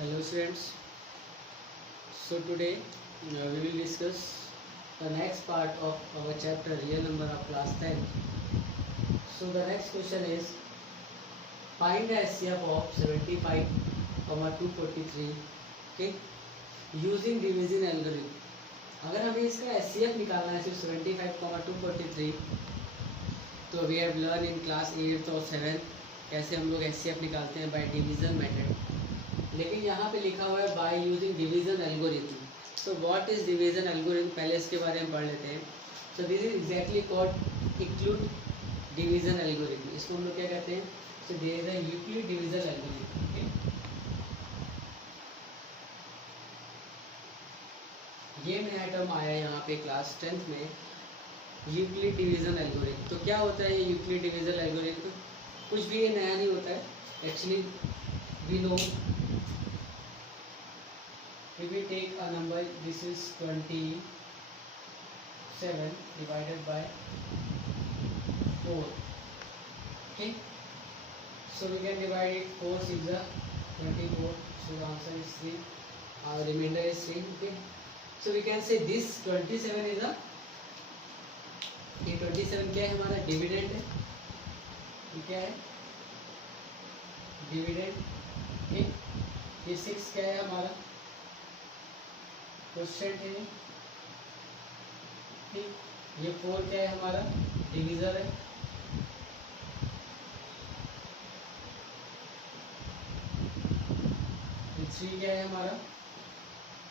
Hello students. So today we will discuss the next part of our chapter real number of class 10. So the next question is find the SCF of 75, 243 okay using division algorithm. अगर हमें इसका SCF निकालना है सिर्फ 75, 243 तो we have learn in class 8 और 7 कैसे हम लोग SCF निकालते हैं बाय डिवीजन मेथड। लेकिन यहाँ पे लिखा हुआ है by using division algorithm. So what is division algorithm, पहले इसके बारे में पढ़ लेते हैं। So this is exactly called Euclid division algorithm. इसको हम लोग क्या कहते हैं? So there is a Euclid division algorithm. ये नया टर्म आया है यहाँ पे क्लास 10th में, यूक्लिड डिवीजन एल्गोरिथम। तो क्या होता है ये यूक्लिड डिवीजन एल्गोरिथम? कुछ भी ये नया नहीं होता है। Actually we know if we take a number, this is 27 divided by 4, okay, so we can divide it 4 6 are 24, so the answer is 3, remainder is 3, okay, so we can say this 27 is a, ये 27 क्या है हमारा? Dividend है। ये क्या है? Dividend, okay, ये 6 क्या है हमारा? क्वेश्चन है, ठीक। ये 4 क्या है हमारा? डिवीजर है। ये 3 क्या है हमारा?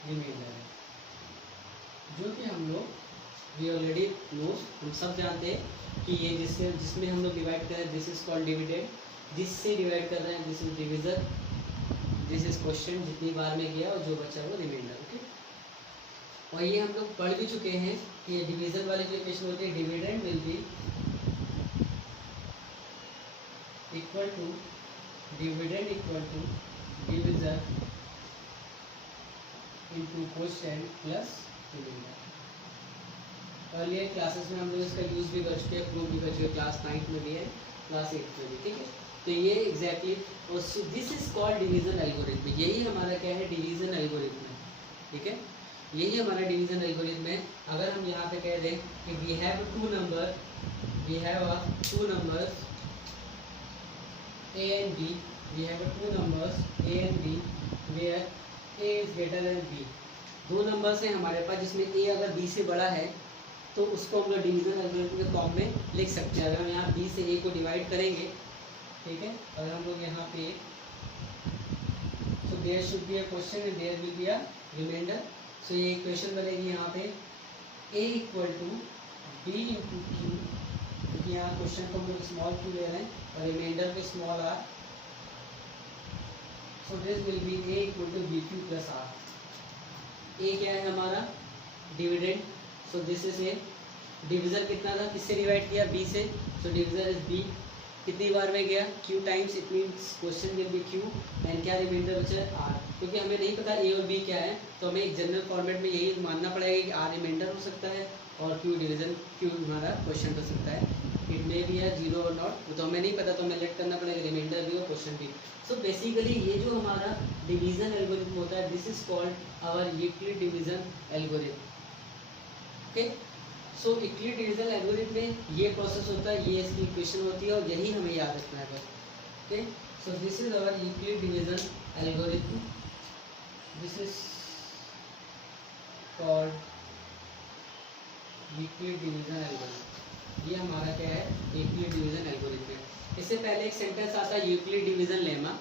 रिमाइंडर है। जो कि हम लोग वी ऑलरेडी नोस, हम सब जानते हैं कि ये जिसमें हम लोग डिवाइड कर रहे हैं दिस इज कॉल्ड डिविडेंड, जिससे डिवाइड कर रहे हैं this is divisor, this is question, जितनी बार में किया और जो बचा वो रिमाइंडर, ओके। और ये हम लोग पढ़ भी चुके हैं कि ये डिवीजन वाले जो इक्वेशन होती है, dividend will be equal to dividend equal to divisor into question plus remainder. Earlier classes में हम लोग इसका यूज भी कर चुके हैं, प्रूव भी कर चुके हैं, क्लास 9 में भी है, क्लास 8 में भी, ठीक है। तो ये exactly this is called division algorithm. यही हमारा क्या है? डिवीजन एल्गोरिथम है, ठीक है। यही हमारा डिवीजन एल्गोरिथम है। अगर हम यहाँ पे कह दें कि we have two numbers A and B, we have two numbers A and B where A is greater than B. दो नंबर्स हैं हमारे पास जिसमें ए अगर बी से बड़ा है तो उसको हम लोग डिवीजन एल्गोरिथम के फॉर्म में लिख सकते हैं। अगर हम यहाँ बी से ए को डिवाइड करेंगे, ठीक है, अगर हम लोग यहाँ पे so there should be a question and there will be a remainder। सो ये इक्वेशन बनेगी यहाँ पे a equal to B into Q, क्योंकि यहाँ क्वेश्चन को हम लोग स्मॉल क्यू ले रहे हैं और रिमाइंडर पे small R. So this will be a equal to B Q plus R. A क्या है हमारा? Dividend. So this is A. Division कितना था? किससे डिवाइड किया? बी से। So division is B. कितनी बार में गया? Q times, it means question will be Q and क्या रिमाइंडर बचा है? आर। क्योंकि हमें नहीं पता ए और बी क्या है तो हमें एक जनरल फॉर्मेट में यही मानना पड़ेगा कि आर रिमाइंडर हो सकता है और क्यू डिवीजन, क्यू हमारा क्वेश्चन हो सकता है। इट मे बी है 0 और नॉट, तो हमें नहीं पता तो हमें लेट करना पड़ेगा रिमाइंडर भी और क्वेश्चन भी। सो बेसिकली ये जो हमारा डिवीजन एल्गोरिथम होता है this is called our Euclid division algorithm, okay. So Euclid division algorithm में ये प्रोसेस होता है, ये इसकी इक्वेशन होती है और यही हमें याद रखना है बस, okay. So this is our Euclid division algorithm, this is called Euclid division algorithm. ये हमारा क्या है? यूक्लिड डिवीजन एल्गोरिथम है। इससे पहले एक सेंटेंस आता है यूक्लिड डिवीजन लेमा,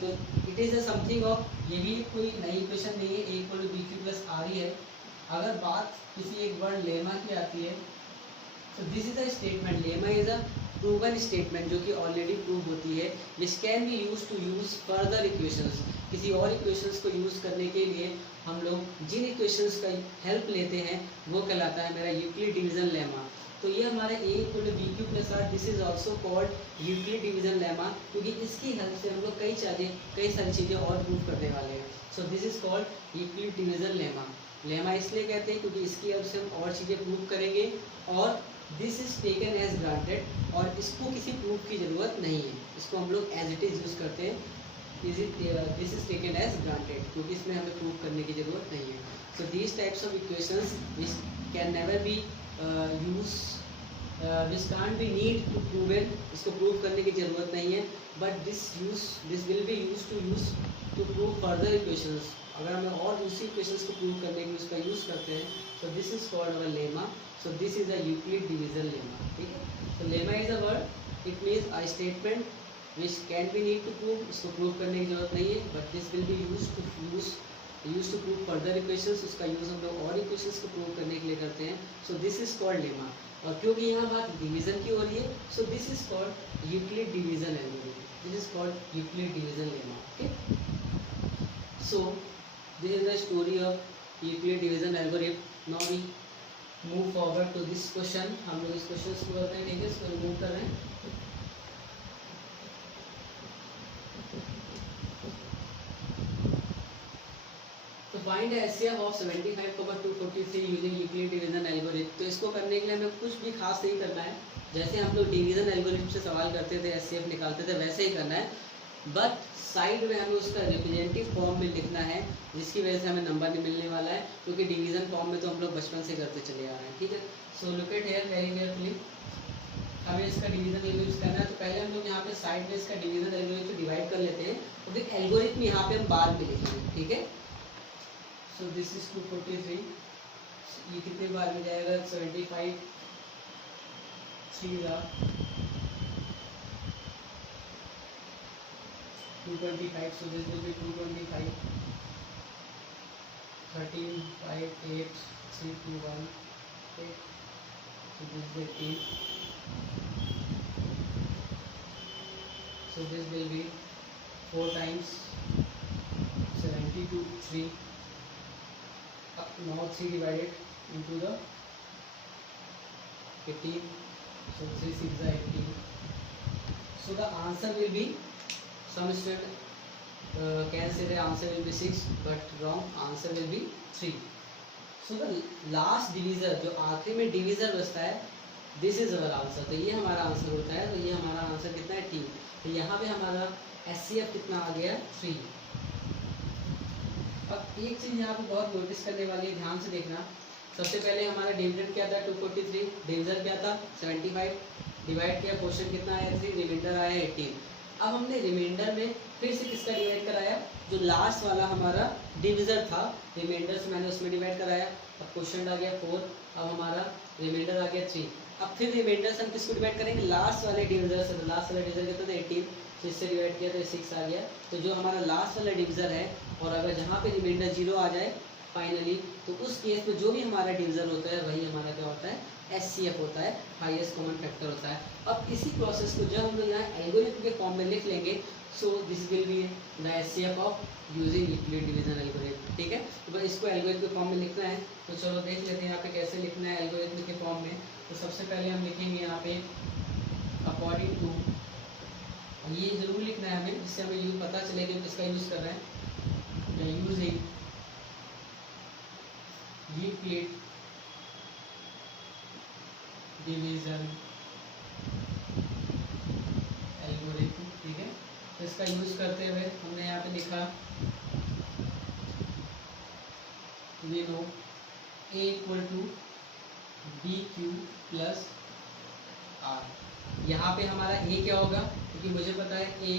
तो it is a something of, ये भी कोई नई इक्वेशन नहीं है, A equal to B Q plus R ही है। अगर बात किसी एक वर्ड लेमा की आती है तो this is a statement, lemma is a proven statement जो कि ऑलरेडी प्रूव होती है, which can be use to use further equations. किसी और इक्वेशंस को यूज करने के लिए हम लोग जिन इक्वेशंस का हेल्प लेते हैं वो कहलाता है मेरा यूक्लिड डिवीजन लेमा। तो ये हमारा A equal to B Q plus R, this is also called Euclid division lemma, क्योंकि इसकी हेल्प से हम लोग कई सारी चीज़ें और प्रूव करने वाले हैं। So this is called Euclid division lemma. Lemma इसलिए कहते हैं क्योंकि इसकी हेल्प से हम और चीज़ें प्रूव करेंगे और this is taken as granted, और इसको किसी प्रूफ की ज़रूरत नहीं है, इसको हम लोग एज इट इज़ यूज़ करते हैं this is taken as granted, क्योंकि इसमें हमें प्रूव करने की जरूरत नहीं है. So these types of equations which can never be use, this can't be need to prove it, इसको प्रूव करने की जरूरत नहीं है, but this will be use to prove further equations. अगर हमें और दूसरी इक्वेशंस को प्रूव करने के लिए उसका यूज़ करते हैं, so this is called our lemma. So this is a Euclid division lemma. ठीक है, तो lemma is a word, it means a statement which can be need to prove, इसको प्रूव करने की जरूरत नहीं है, but this will be use to prove further equations. उसका यूज़ हम लोग और इक्वेशंस को प्रूव करने के लिए करते हैं. So this is called lemma. और क्योंकि यहाँ बात डिवीजन की हो रही है, सो this is called Euclid division algorithm. This is called Euclid division lemma. Okay, so this is the story of Euclid division algorithm. Now we move forward to this question. हम लोग इस क्वेश्चन को करते हैं. ठीक है, इसको रिमूव कर रहे हैं. तो find HCF of 75,243 using Euclid division algorithm. तो इसको करने के लिए हमें कुछ भी खास नहीं करना है. जैसे हम लोग डिवीजन एल्गोरिथम से सवाल करते थे, HCF निकालते थे, वैसे ही करना है. बट साइड में हमें उसका रिप्रेजेंटेटिव फॉर्म में लिखना है, जिसकी वजह से हमें नंबर नहीं मिलने वाला है, क्योंकि डिवीजन फॉर्म में तो हम लोग बचपन से करते चले आ रहे हैं. ठीक है, so look at here very carefully. हमें इसका डिवीजन एल्गोरिथम करना है. तो पहले हम लोग यहाँ पे साइड में इसका डिवीजन एल्गोरिथम डिवाइड कर लेते हैं, और फिर एल्गोरिथम यहाँ पे हम बाद में लिखेंगे. ठीक है, सो दिस इज 243. ये कितने बार में जाएगा? 75 3 225. So this will be 225. 13 5 8 3 2 1. Okay, so this will be 8. So this will be 4 times 72 3. Now 3 divided into the 18. So 3 6 is 18. So the answer will be, some student can say the answer will be 6, but wrong, answer will be 3. So the last divisor, जो आखिरी में divisor बचता है, this is our answer. तो ये हमारा answer होता है. तो ये हमारा आंसर कितना है? 3. तो यहाँ पे हमारा HCF कितना आ गया? 3. अब एक चीज़ यहाँ पे बहुत नोटिस करने वाली है, ध्यान से देखना. सबसे पहले हमारा डिविडेंड क्या था? 243. डिवीजर क्या था? 75. डिवाइड किया, क्वेश्चन कितना आया? 3. रिमाइंडर आया 18. अब हमने रिमाइंडर में फिर से किसका डिवाइड कराया? जो लास्ट वाला हमारा डिवीजर था, रिमाइंडर से मैंने उसमें डिवाइड कराया. अब क्वेश्चन आ गया 4. अब हमारा रिमाइंडर आ गया 3. अब फिर रिमाइंडर से हम किसको डिवाइड करेंगे? लास्ट वाले डिवीजर से. लास्ट वाला डिवीजर कितना था? 18. तो इससे डिवाइड किया तो 6 आ गया. तो जो हमारा लास्ट वाला डिवीजर है, और अगर जहाँ पे रिमाइंडर 0 आ जाए फाइनली, तो उस केस में जो भी हमारा डिवीजर होता है वही हमारा क्या होता है? HCF होता है, हाईएस्ट कॉमन फैक्टर होता है. अब इसी प्रोसेस को जब हम लोग यहाँ एल्गोरिथम के फॉर्म में लिख लेंगे, सो this will be the HCF of using Euclid division algorithm. ठीक है, तो बस इसको एल्गोरिथम के फॉर्म में लिखना है. तो चलो देख लेते हैं यहाँ पे कैसे लिखना है एल्गोरिथम के फॉर्म में. तो सबसे पहले हम लिखेंगे यहाँ पे अकॉर्डिंग टू. ये जरूर लिखना है हमें, जिससे हमें यूज पता चले कि किसका यूज़ कर रहे हैं. Using Euclid division algorithm. ठीक है, तो इसका यूज करते हुए हमने यहाँ पे लिखा we know A equal to BQ plus R. यहाँ पे हमारा A क्या होगा? क्योंकि मुझे पता है A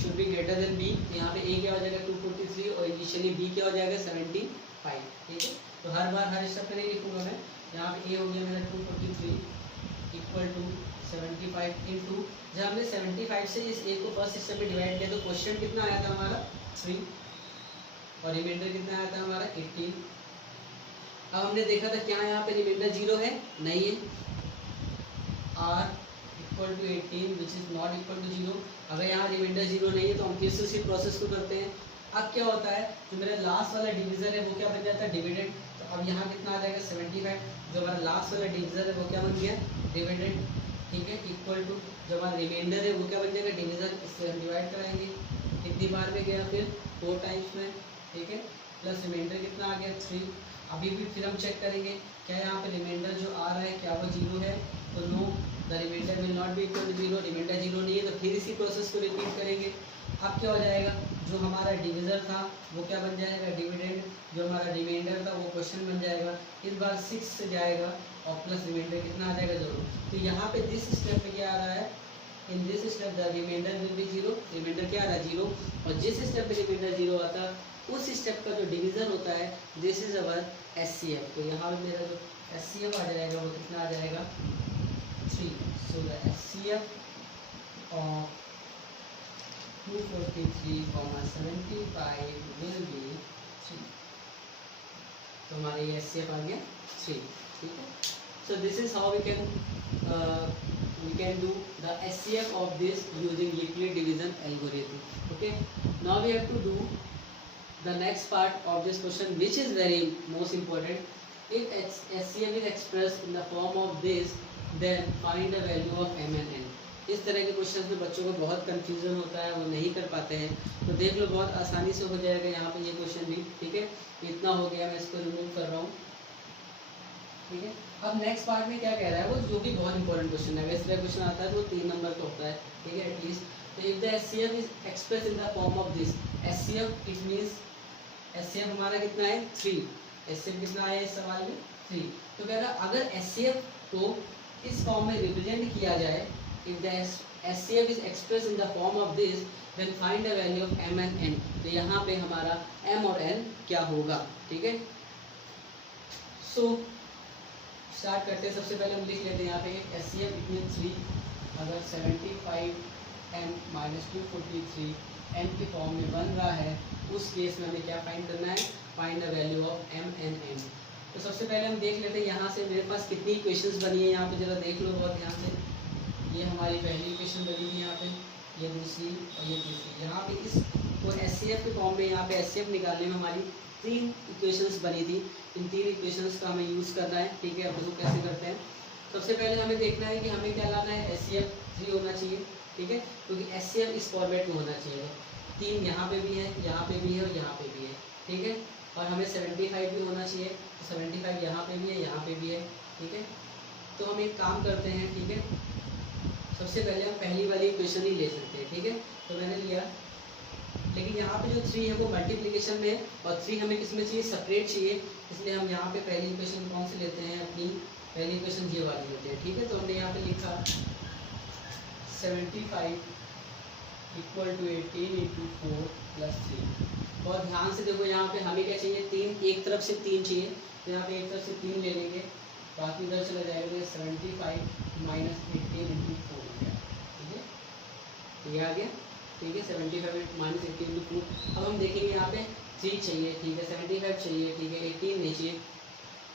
should be greater than B. यहाँ पे A क्या हो जाएगा? 243. और इनिशियली B क्या हो जाएगा? 75. ठीक है, तो हर बार हर स्टेप पे नहीं लिखूंगा मैं. यहाँ पे A हो गया मेरा 243 इक्वल टू 75 इंटू, जब हमने 75 से इस A को फर्स्ट स्टेप में डिवाइड किया तो क्वेश्चन कितना आया था हमारा? 3. और रिमाइंडर कितना आया था हमारा? 18. अब हमने देखा था क्या यहाँ पे रिमाइंडर 0 है? नहीं है. R equal to 18 which is not equal to 0. अगर यहाँ रिमाइंडर 0 नहीं है तो हम फिर से उसी प्रोसेस को करते हैं. अब क्या होता है? जो मेरा लास्ट वाला डिवीजर है वो क्या बन जाता है? डिविडेंड. तो अब यहाँ कितना आ जाएगा? 75. जो हमारा लास्ट वाला डिवीजर है वो क्या बन गया? डिविडेंड. ठीक है, इक्वल टू जो हमारा रिमाइंडर है वो क्या बन जाएगा? डिवीजर. इससे हम डिवाइड कराएंगे. कितनी बार में गया? फिर 4 टाइम्स में. ठीक है, प्लस रिमाइंडर कितना आ गया? 3. अभी भी फिर हम चेक करेंगे क्या यहाँ पे रिमाइंडर जो आ रहा है क्या वो 0 है? तो no, the remainder will not be equal to 0, remainder 0 नहीं है, तो फिर इसी प्रोसेस को रिपीट करेंगे। अब क्या हो जाएगा, जो हमारा डिविजर था वो क्या बन जाएगा, डिविडेंड, जो हमारा रिमाइंडर था वो क्वेश्चन बन जाएगा। इस बार 6 से जाएगा और प्लस रिमाइंडर कितना आ जाएगा 0। तो यहाँ पे दिस स्टेप में क्या आ रहा है, in this step the remainder will be 0, remainder क्या आ रहा है 0, और जिस स्टेप में रिमाइंडर 0 आता है उस स्टेप का जो डिवीजन होता है दिस इज अवर SCF। तो यहाँ पे मेरा जो SCF आ जाएगा वो कितना आ जाएगा 3। So the SCF of 243,75 will be 3। तो हमारे ये SCF आ गया 3, ठीक है। सो this is how we can do the SCF of this using Euclid division algorithm. Okay, now we have to do the next part of this question, which is very most important. If SCF is expressed in the form of this, then find the value of m and n. इस तरह के question में बच्चों को बहुत confusion होता है, वो नहीं कर पाते हैं। तो देख लो बहुत आसानी से हो जाएगा यहाँ पे ये क्वेश्चन भी, ठीक है। इतना हो गया, मैं इसको रिमूव कर रहा हूँ, ठीक है। अब नेक्स्ट पार्ट में क्या कह रहा है वो, जो कि बहुत इंपॉर्टेंट क्वेश्चन है, वैसे क्वेश्चन आता है तो 3 नंबर का होता है, ठीक है, एटलीस्ट। तो if the SCF is express in the form of this, SCF it means SCF हमारा कितना है 3, SCF कितना है इस सवाल में 3। तो कह रहा अगर SCF को इस फॉर्म में रिप्रेजेंट किया जाए, if the SCF is express in the form of this, then find the value of m and n। तो यहाँ पे हमारा m और n क्या होगा, ठीक है। सो स्टार्ट करते हैं। सबसे पहले हम लिख लेते हैं यहाँ पे SCF इट मीन 3। अगर 75m - 243 n के फॉर्म में बन रहा है, उस केस में हमें क्या फाइंड करना है, find the value of m and n। तो सबसे पहले हम देख लेते हैं यहाँ से मेरे पास कितनी इक्वेशंस बनी है, यहाँ पे जरा देख लो बहुत ध्यान से। ये हमारी पहली इक्वेशन बनी थी यहाँ पे, ये दूसरी और ये तीसरी। यहाँ पे इस और SCF के फॉर्म में यहाँ पे SCF निकालने में हमारी 3 इक्वेशंस बनी थी। इन 3 इक्वेशंस का हमें यूज़ करना है, ठीक है। अब इसको कैसे करते हैं, सबसे पहले हमें देखना है कि हमें क्या लाना है, SCF 3 होना चाहिए, ठीक है, क्योंकि SCF इस फॉर्मेट में होना चाहिए। 3 यहाँ पे भी है, यहाँ पे भी है और यहाँ पे भी है, ठीक है। और हमें 75 भी होना चाहिए, 75 यहाँ पे भी है, यहाँ पे भी है, ठीक है। तो हम एक काम करते हैं, ठीक है, सबसे पहले हम पहली वाली इक्वेशन ही ले सकते हैं, ठीक है। तो मैंने लिया, लेकिन यहाँ पे जो 3 है वो मल्टीप्लिकेशन में है और 3 हमें किस में चाहिए, सेपरेट चाहिए। इसलिए हम यहाँ पे पहली इक्वेशन कौन सी लेते हैं, अपनी पहली इक्वेशन ये वाली लेते हैं, ठीक है। तो हमने यहाँ पे लिखा 75 = 18 × 4 + 3। बहुत ध्यान से देखो, यहाँ पे हमें क्या चाहिए, 3, एक तरफ से 3 चाहिए, तो यहाँ पे एक तरफ से 3 ले लेंगे, बाकी इधर चला जाएगा। 75 - 18 × 4 हो गया, ठीक है, ये आ गया, ठीक है। 75 - 18 × 4। अब हम देखेंगे यहाँ पे 3 चाहिए, ठीक है, 75 चाहिए, ठीक है, 18 नहीं चाहिए,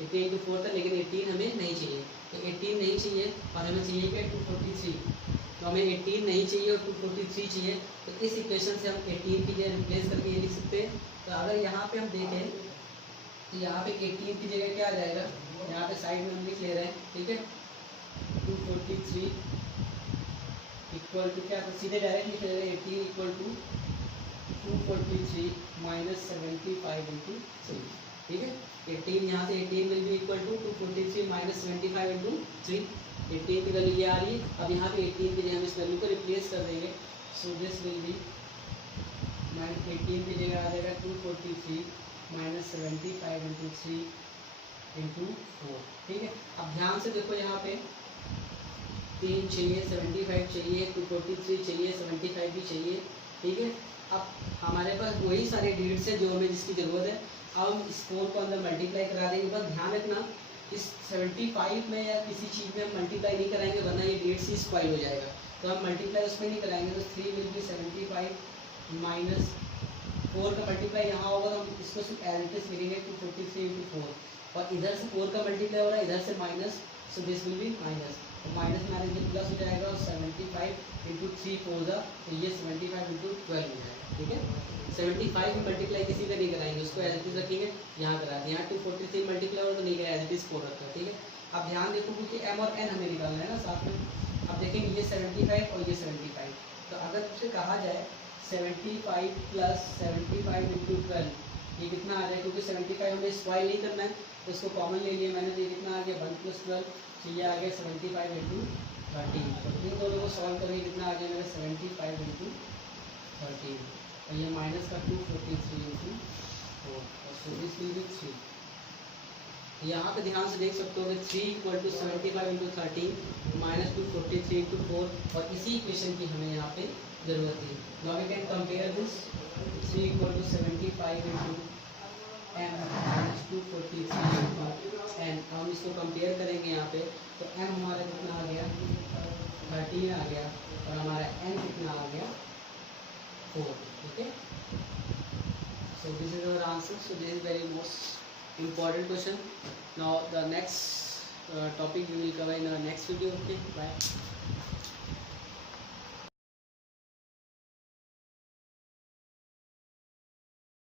18 × 4 था, लेकिन 18 हमें नहीं चाहिए। तो 18 नहीं चाहिए और हमें चाहिए क्या, 243। तो हमें 18 नहीं चाहिए और 243 चाहिए। तो इस इक्वेशन से हम 18 की जगह रिप्लेस करके ये लिख सकते हैं। तो अगर यहाँ पे हम देखें तो यहाँ पे 18 की जगह क्या आ जाएगा, यहाँ पे साइड में हम लिख ले रहे हैं, ठीक है, 243 = क्या, तो सीधे डायरेक्ट लिख ले रहे हैं, 18 = 243 - 75 × 3, ठीक है। 18 यहाँ से 18 विल बी इक्वल टू 243 - 75 × 3। 18 की वैल्यू ये आ रही है। अब यहाँ पे 18 की जगह हम इस वैल्यू को रिप्लेस कर देंगे। सो दिस विल बी 18 की जगह आ जाएगा 243 - 75 × 3 × 4, ठीक है। अब ध्यान से देखो, यहाँ पे 3 चाहिए, 75 चाहिए, 243 चाहिए, 75 भी चाहिए, ठीक है। अब हमारे पास वही सारे डिजिट्स है जो हमें जिसकी ज़रूरत है। अब हम इस 4 को अंदर मल्टीप्लाई करा देंगे। बस ध्यान रखना, इस 75 में या किसी चीज़ में हम मल्टीप्लाई नहीं कराएंगे, वरना ये डिजिट्स ही स्क्वायर हो जाएगा। तो हम मल्टीप्लाई उसमें नहीं कराएंगे। तो 3 विल बी 75 - 4 का मल्टीप्लाई यहाँ होगा, तो हम इसको सिर्फ एज इट इज लिखेंगे 243 × 4, और इधर से 4 का मल्टीप्लाई हो रहा है, इधर से minus, so this will B minus, तो माइनस में आने प्लस हो जाएगा, और 75 × 3 4 जा, तो ये 75 × 12 हो जाएगा, ठीक है। 75 में मल्टीप्लाई किसी का नहीं कराएंगे, उसको एज इट इज रखेंगे, यहाँ करा दिया। यहाँ 243 मल्टीप्लाई हो तो नहीं करा, एज इट इज 4 रखा, ठीक है। अब ध्यान देखो, क्योंकि m और n हमें निकालना है ना साथ में। अब देखेंगे ये 75 और ये 75, तो अगर उससे कहा जाए 75 + 75 × 12, ये कितना आ जाए, क्योंकि 75 हमें स्क्वायर नहीं करना है, तो इसको कॉमन ले लिया मैंने, तो ये कितना आ गया 1 + 12, तो ये आ गया 75 × 13। तो इन दोनों को सॉल्व करके कितना आ गया मेरा 75 इंटू 13, और ये माइनस का 243 इंटू 4, और सो दिस विल बी 3। यहाँ पे ध्यान से देख सकते हो कि 3 equal to 75 into 13 minus 243 into 4, और इसी इक्वेशन की हमें यहाँ पे ज़रूरत है। Now we can compare this 3 equal to 75 into m minus 243 into n। हम इसको कंपेयर करेंगे यहाँ पे, तो m हमारा कितना आ गया 13 आ गया, और हमारा n कितना आ गया 4। Okay, so this is our answer. So this is very most important question. Now the next topic we will cover in our next video. Okay, bye.